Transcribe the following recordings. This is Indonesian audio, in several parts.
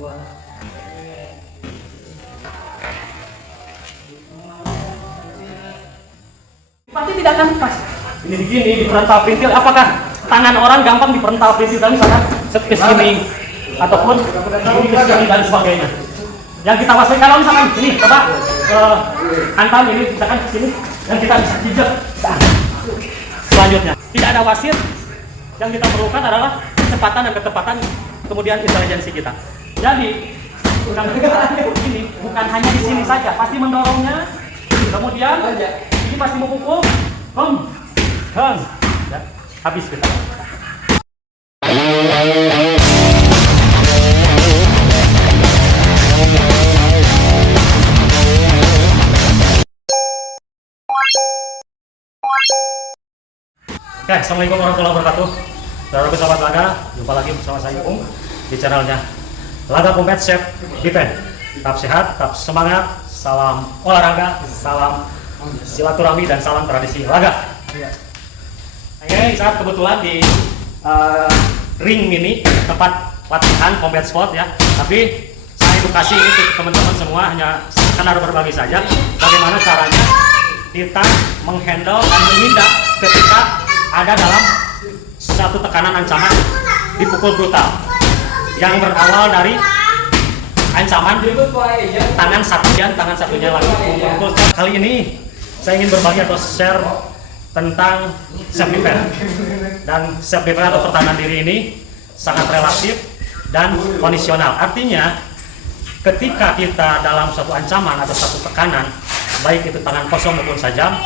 Pasti tidak akan pas. Ini begini di perental printil, apakah tangan orang gampang di perental printil dan misalkan ke sini ataupun ini ke sini dan sebagainya. Yang kita waspai kalau misalkan ini coba hantam ini misalkan ke sini dan kita bisa jejak. Selanjutnya tidak ada wasit, yang kita perlukan adalah kecepatan dan ketepatan kemudian intelijensi kita. Jadi ini bukan hanya di sini saja, pasti mendorongnya, kemudian ini pasti memukul, ya, habis kita. Oke, assalamualaikum warahmatullahi wabarakatuh. Sahabat Laga, jumpa lagi bersama saya Ipung di channelnya Laga Combat Chef Defense. Tetap sehat, tetap semangat, salam olahraga, salam silaturahmi dan salam tradisi laga. Ini saat kebetulan di ring mini tempat latihan combat sport ya. Tapi saya edukasi ini ke teman-teman semua hanya sekedar berbagi saja bagaimana caranya kita menghandle dan menindak ketika ada dalam satu tekanan ancaman dipukul brutal yang berawal dari ancaman tangan satu dan tangan satunya lagi memukul. Kali ini saya ingin berbagi atau share tentang self defense, dan self defense atau pertahanan diri ini sangat relatif dan kondisional. Artinya ketika kita dalam suatu ancaman atau satu tekanan, baik itu tangan kosong maupun sajam,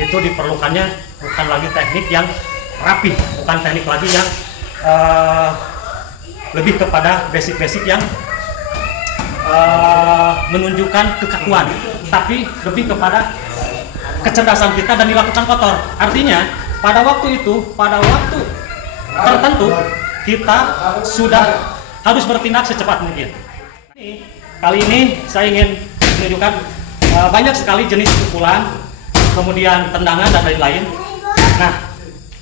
itu diperlukannya bukan lagi teknik yang rapi, bukan teknik lagi yang lebih kepada basic-basic yang menunjukkan kekakuan, tapi lebih kepada kecerdasan kita dan dilakukan kotor. Artinya pada waktu itu, pada waktu tertentu kita sudah harus bertindak secepat mungkin. Kali ini saya ingin menunjukkan banyak sekali jenis pukulan, kemudian tendangan dan lain-lain. Nah,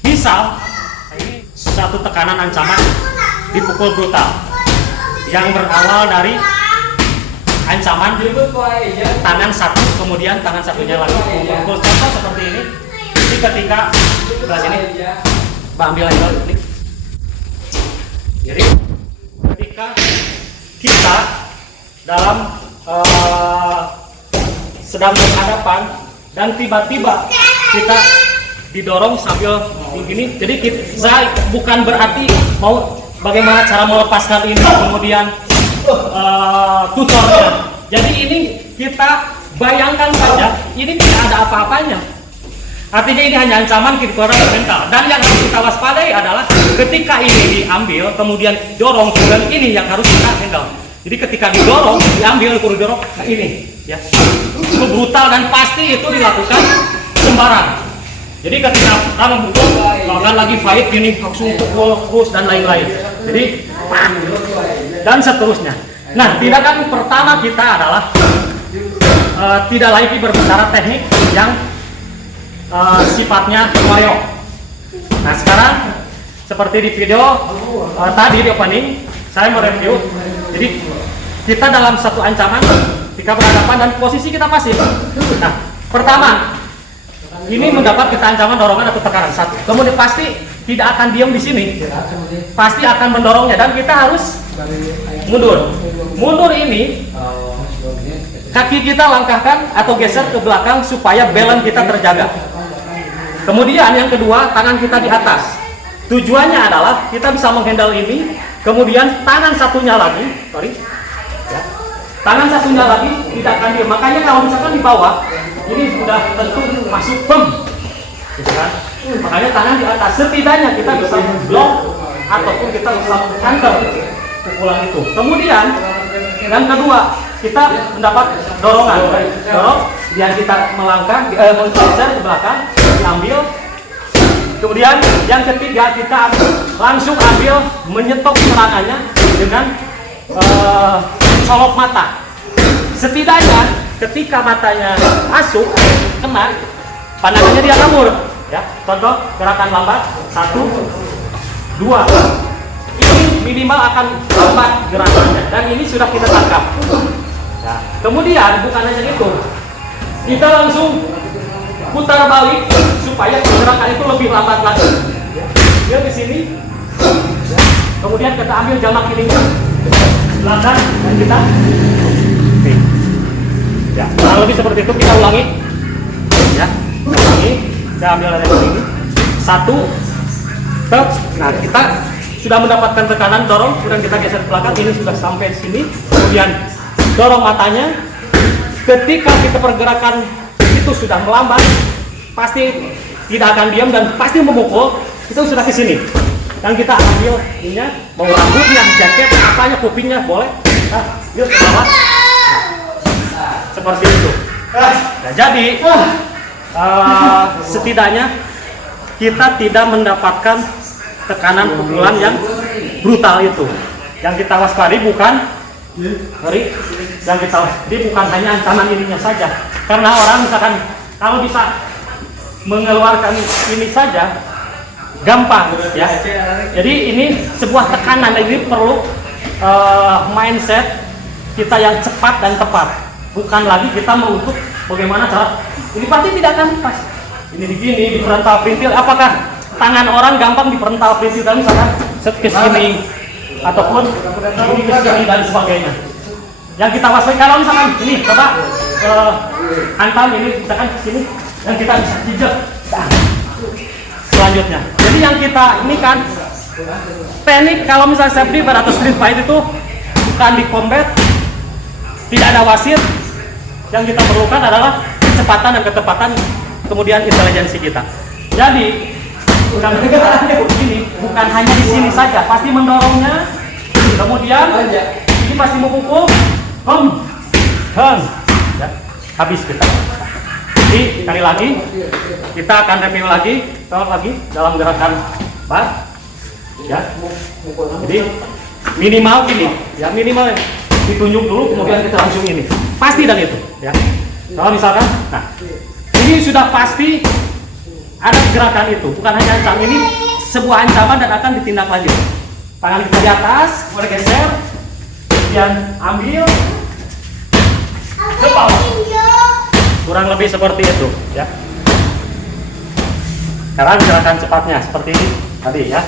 misal ini satu tekanan ancaman dipukul brutal yang berawal dari ancaman tangan satu kemudian tangan satunya lagi memukul. Contoh seperti ini. Jadi ketika sebelah sini, ambil lagi ini. Jadi ketika kita dalam sedang berhadapan dan tiba-tiba kita didorong sambil begini, jadi saya bukan berarti mau bagaimana cara melepaskan ini kemudian tutornya. Jadi ini kita bayangkan saja, ini tidak ada apa-apanya. Artinya ini hanya ancaman kita mental. Dan yang harus kita waspadai adalah ketika ini diambil kemudian dorong, kemudian ini yang harus kita handle. Jadi ketika didorong, diambil, kudu dorong, nah ini ya. Itu brutal dan pasti itu dilakukan sembarang. Jadi ketika kita memukul, bahkan lagi fight gini, langsung pukul terus dan lain-lain. Jadi dan seterusnya. Nah, tindakan pertama kita adalah tidak lagi berbicara teknik yang sifatnya koreog. Nah, sekarang seperti di video tadi di opening, saya mereview. Jadi kita dalam satu ancaman, ketika berhadapan dan posisi kita pasif. Nah, pertama ini mendapat kita ancaman dorongan atau tekanan satu. Kemudian pasti tidak akan diam di sini, pasti akan mendorongnya dan kita harus mundur. Mundur ini kaki kita langkahkan atau geser ke belakang supaya balance kita terjaga. Kemudian yang kedua, tangan kita di atas. Tujuannya adalah kita bisa menghandle ini. Kemudian tangan satunya lagi, ya, tangan satunya lagi tidak akan diam. Makanya kalau misalkan di bawah, ini sudah tentu masuk gitu kan? Makanya tangan di atas. Setidaknya kita bisa blok ataupun kita bisa menghantam pukulan itu. Kemudian yang kedua, kita mendapat dorongan, dorong, biar kita melangkah, menggeser ke belakang, diambil. Kemudian yang ketiga, kita langsung ambil, menyetok serangannya dengan colok mata. Setidaknya ketika matanya masuk, kena, pandangannya dia kabur. Ya, contoh gerakan lambat, 1, 2. Ini minimal akan lambat gerakannya, dan ini sudah kita tangkap. Nah, kemudian bukan hanya itu, kita langsung putar balik supaya gerakan itu lebih lambat lagi. Dia di sini, kemudian kita ambil jamak kirinya, belakang, dan kita, oke. Ya, kurang lebih seperti itu. Kita ulangi, ya, ulangi. Kita ambil dari sini, satu, tep. Nah, kita sudah mendapatkan tekanan, dorong, kemudian kita geser ke belakang. Ini sudah sampai sini, kemudian dorong matanya. Ketika kita pergerakan itu sudah melambat, pasti tidak akan diam dan pasti memukul. Itu sudah ke sini. Dan kita ambil ininya, mau rambutnya, jaket, apanya, kupingnya, boleh. Nah, yuk ke bawah. Seperti itu. Nah, jadi setidaknya kita tidak mendapatkan tekanan pukulan yang brutal itu. Yang kita waspadai bukan ngeri, yang kita waspadai bukan hanya ancaman ininya saja. Karena orang misalkan kalau bisa mengeluarkan ini saja gampang, ya. Jadi ini sebuah tekanan, ini perlu mindset kita yang cepat dan tepat. Bukan lagi kita untuk bagaimana cara ini pasti tidak akan pas. Ini begini di perental perintil, apakah tangan orang gampang di perental perintil dan misalkan set ke sini ataupun ini ke sini dan sebagainya. Yang kita waspadai kalau misalkan ini coba hantam ini misalkan ke sini dan kita bisa jejak. Selanjutnya. Jadi yang kita ini kan teknik kalau misalnya safety bar atau street fight itu bukan di combat, tidak ada wasit. Yang kita perlukan adalah kecepatan dan ketepatan, kemudian intelijensi kita. Jadi bukan begini, bukan hanya di sini saja, pasti mendorongnya, kemudian ini pasti memukul, ya, habis kita. Jadi sekali lagi kita akan review lagi, dalam gerakan bar, ya. Jadi minimal ini, ya minimal ditunjuk dulu, kemudian kita langsung ini, pasti dan itu, ya. Kalau misalkan, nah ini sudah pasti ada gerakan itu, bukan hanya ancaman, ini sebuah ancaman dan akan ditindaklanjuti. Tangan kita di atas, boleh geser, kemudian ambil ke bawah. Kurang lebih seperti itu, ya. Sekarang gerakan cepatnya seperti ini tadi, ya.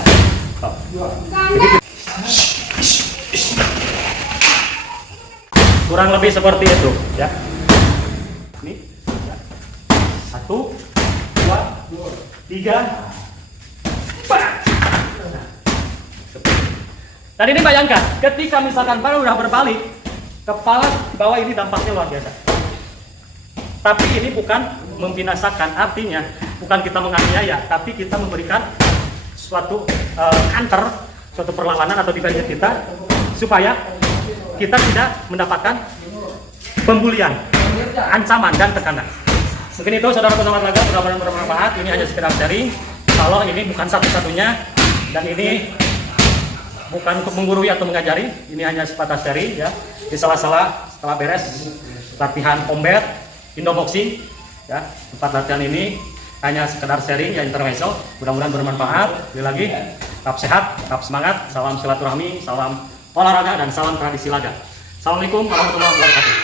Jadi, kurang lebih seperti itu, ya. Ini, ya. 1, 2, 3, 4. Dan ini bayangkan, ketika misalkan baru udah berbalik, kepala di bawah ini dampaknya luar biasa. Tapi ini bukan membinasakan, artinya bukan kita menganiaya, tapi kita memberikan suatu counter, suatu perlawanan atau defense kita, supaya kita tidak mendapatkan pembulian, ancaman dan tekanan. Mungkin itu saudara pengamat laga, mudah-mudahan bermanfaat. Ini hanya sekedar sharing. Kalau ini bukan satu-satunya dan ini bukan untuk menggurui atau mengajari, ini hanya sebatas sharing, ya. Di sela-sela setelah beres latihan combat Indoboxing, ya, tempat latihan ini hanya sekedar sharing, ya, intermezzo. Mudah-mudahan bermanfaat. Sekali lagi, tetap sehat, tetap semangat. Salam silaturahmi, salam olahraga dan salam tradisi laga. Assalamualaikum warahmatullahi wabarakatuh.